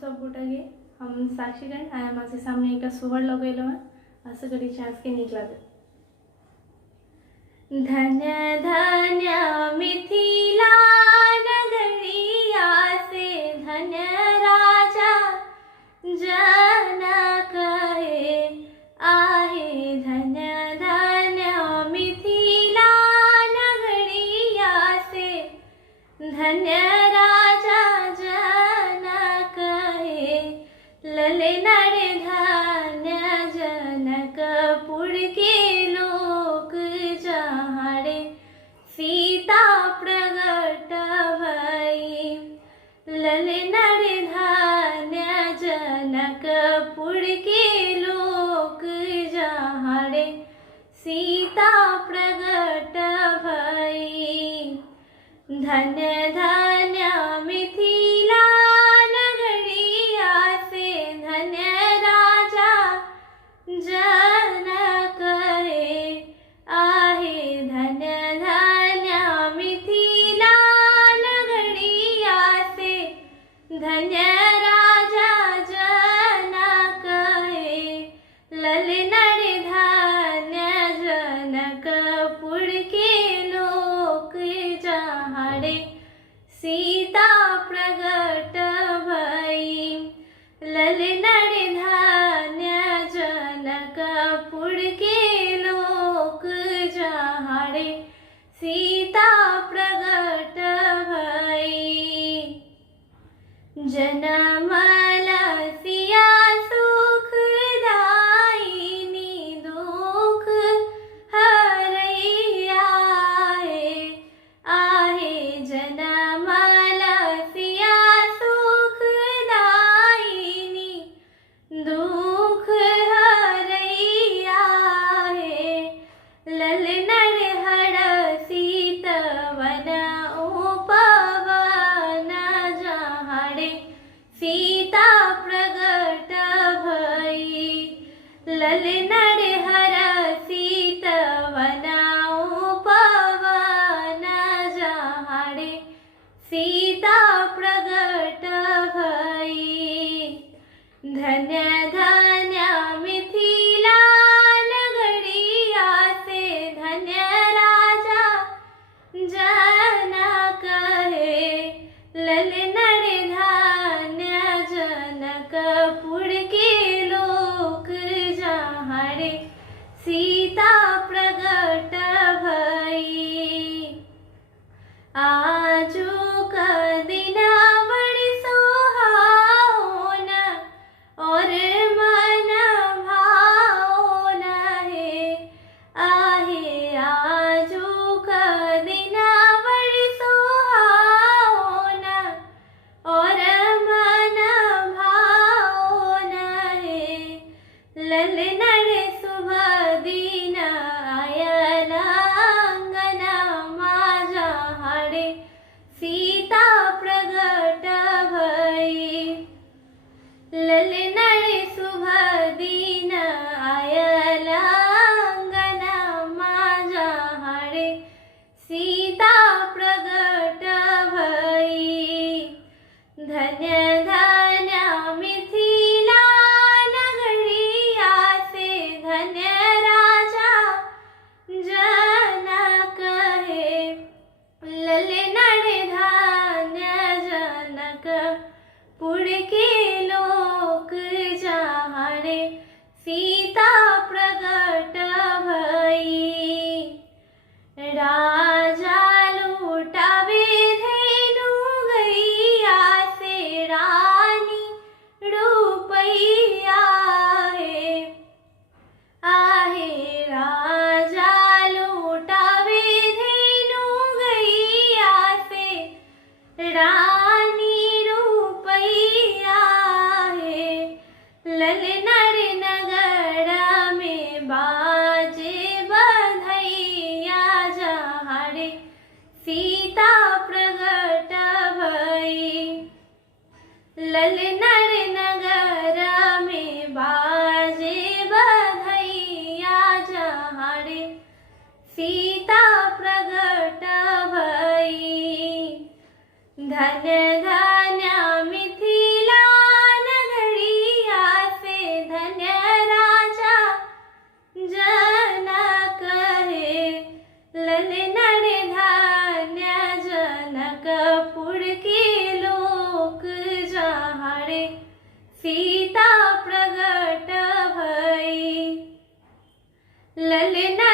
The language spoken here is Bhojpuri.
सब गोटा के हम साक्षीगण आया माझे सामने एक सुवर लगेलो है आशा करी आज के नीक लगे। धन्य धन्य मिथिला नगरिया से धन्य राजा जनक आहे। धन्य धन्य मिथिला नगरिया से धन्य राजा जनक लले नरे धन्य जनकपुर के लोक जहारे सीता प्रगट भई। लले नरे धन्य जनकपुर के लोक जहारे सीता प्रगट भई। धन्य धन्य मिथिला नगरिया से धन्य राजा जनक आहे। धन्य धन्य मिथिला नगरिया से धन्य राजा जनक लले नरे धन्य जनकपुर के लोक जहारे सीता प्रगट भई। लले नरे धन्य जनकपुर के लोक जहारे सीता प्रगट भई। जनमला सिया सुख दायिनी दुख हरैया आहे। जनमला सिया सुख दायिनी दुख हरैया आहे। लले नरे हरषित वन उपवन जहारे सीता प्रगट भई। लले नरे हरषित वन उपवन जहारे सीता प्रगट भई। धन्य धन्य मिथिला नगरिया से धन्य राजा जनक लले नरे धन्य जनकपुर के लोक जहारे सीता प्रगट भई। आजुक दिन बड़ी सोहावन और मन भावन है आहे। आजुक दिन बड़ी सोहावन और मन भावन है। लले नरे शुभ दिन आयल अंगन माझा हारे सीता प्रगट भई। लले नरे शुभ दिन आयल अंगन माझा हारे सीता प्रगट भई। धन्य धन्य मिथिला नगरिया से धन्य राजा जनक लले नरे धन्य जनकपुर के लोक जहारे सीता प्रगट भई। राजा लूटावे धेनु गैया से रानी रुपैया आहे। राजा लूटावे धेनु गैया से रानी रुपैया है। लले नरे नगर में बाजे बधैया जहारे सीता प्रगट भई। लले नरे नगर में बाजे बधैया जहारे सीता प्रगट भई। धन्य धन्य मिथिला सीता प्रगट भई, ललना